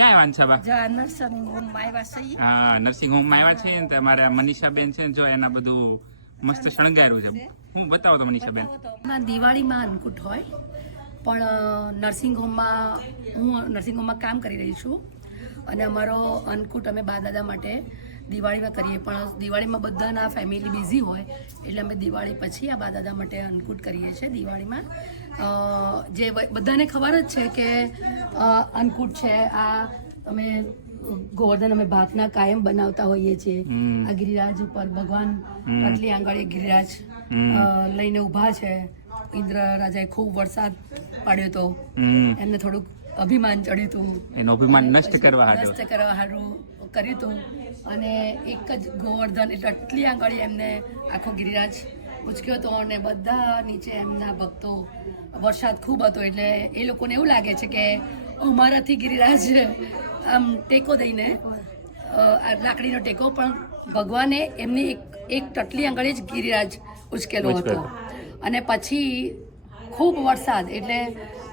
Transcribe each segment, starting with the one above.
ક્યાં આવ્યા છે બા? નર્સિંગ હોમમાં આવ્યા છે. હા, નર્સિંગ હોમમાં આવ્યા છે ને તમારા મનીષાબેન છે જો એના બધું મસ્ત શણગાર્યું છે. હું બતાવો તો મનીષાબેન. દિવાળીમાં અન્નકૂટ હોય, પણ નર્સિંગ હોમમાં કામ કરી રહી છું અને અમારો અન્નકૂટ અમે બા દાદા માટે દિવાળીમાં કરીએ, પણ દિવાળીમાં બધાના ફેમિલી બિઝી હોય એટલે અમે દિવાળી પછી આ બા દાદા માટે અન્નકૂટ કરીએ છીએ. દિવાળીમાં જે બધાને ખબર જ છે કે અન્નકૂટ છે, આ અમે ગોવર્ધન અમે ભાતના કાયમ બનાવતા હોઈએ છીએ. આ ગિરિરાજ ઉપર ભગવાન આટલી આંગળીએ ગિરિરાજ લઈને ઊભા છે. ઇન્દ્ર રાજાએ ખૂબ વરસાદ પાડ્યો હતો, એમને થોડુંક અભિમાન ચડ્યું હતું, એનું અભિમાન નષ્ટ કરવા હારું કર્યું હતું. અને એક જ ગોવર્ધન એટલે આટલી આંગળી એમને આખો ગિરિરાજ ઉચક્યો હતો અને બધા નીચે એમના ભક્તો, વરસાદ ખૂબ હતો એટલે એ લોકોને એવું લાગે છે કે અમારાથી ગિરિરાજ આમ ટેકો દઈને લાકડીનો ટેકો, પણ ભગવાને એમની એક ટટલી આંગળી જ ગિરિરાજ ઉચકેલો હતો. અને પછી ખૂબ વરસાદ એટલે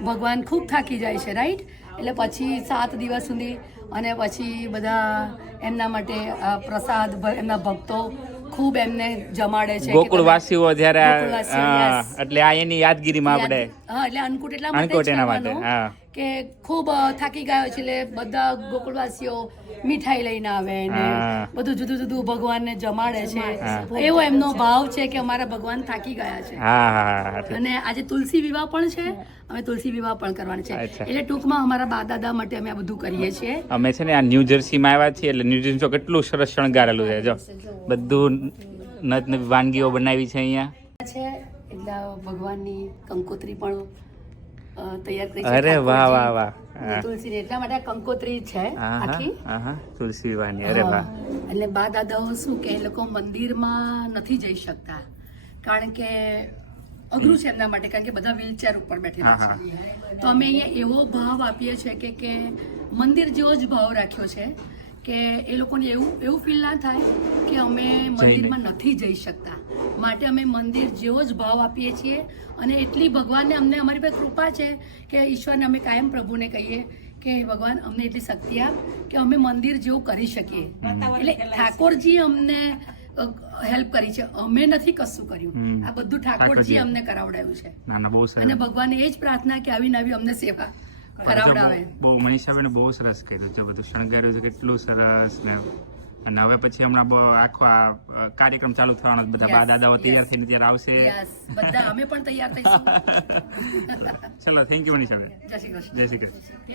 ભગવાન ખૂબ થાકી જાય છે, રાઈટ? એટલે પછી 7 દિવસ સુધી અને પછી બધા એમના માટે પ્રસાદ, એમના ભક્તો ખૂબ એમને જમાડે છે. ગોકુળવાસીઓ જ્યારે એટલે આ એની યાદગીરીમાં આપણે એટલે અન્નકૂટ એટલા માટે કે ખૂબ થાકી ગયો છે એટલે બધા ગોકુળવાસીઓ મીઠાઈ લઈને આવે ને બધું જુદું જુદું ભગવાનને જમાડે છે. એવો એમનો ભાવ છે કે અમારા ભગવાન થાકી ગયા છે. અને આજે તુલસી વિવાહ પણ છે, અમે તુલસી વિવાહ પણ કરવાની છે. એટલે ટૂંકમાં અમારા બા દાદા માટે અમે આ બધું કરીએ છીએ. અમે છે ને આ ન્યૂ જર્સીમાં આવ્યા છીએ એટલે ન્યૂ જર્સી કેટલું સરસ શણગારેલું છે. જો બધું નવી વાનગીઓ બનાવી છે અહીંયા છે. એટલે ભગવાનની કંકોત્રી પણ તૈયાર કરી છે. અરે વાહ વાહ વાહ. તુલસી એટલા માટે કંકોત્રી છે આખી તુલસી વિવાહની. અરે વાહ. એટલે બા દાદાઓ શું કે એ લોકો મંદિરમાં નથી જઈ શકતા કારણ કે અઘરું છે એમના માટે, કારણ કે બધા વ્હીલચેર ઉપર બેઠેલા છે. તો અમે અહીંયા એવો ભાવ આપીએ છીએ કે મંદિર જેવો જ ભાવ રાખ્યો છે કે એ લોકોને એવું ફીલ ના થાય કે અમે મંદિરમાં નથી જઈ શકતા. માટે અમે મંદિર જેવો જ ભાવ આપીએ છીએ. અને એટલી ભગવાનને અમને અમારી પાસે કૃપા છે કે ઈશ્વરને અમે કાયમ પ્રભુને કહીએ કે ભગવાન અમને એટલી શક્તિ આપ કે અમે મંદિર જેવું કરી શકીએ. એટલે ઠાકોરજી અમને હેલ્પ કરી છે, અમે નથી કશું કર્યું. આ બધું ઠાકોરજી અમને કરાવડાવ્યું છે. અને ભગવાને એ જ પ્રાર્થના કે આવી નવી અમને સેવા કરાવડાવે. બહુ મનીષાબેને બહુ સરસ કર્યું છે, બધું શણગાર્યું છે કેટલું સરસ ને. અને હવે પછી હમણાં આખો આ કાર્યક્રમ ચાલુ થવાનો, બધા બા દાદાઓ તૈયાર થઈને ત્યારે આવશે. બધા અમે પણ તૈયાર થઈશું. ચલો, થેન્ક યુ મનીષાબેન. જય શ્રી કૃષ્ણ. જય શ્રી કૃષ્ણ.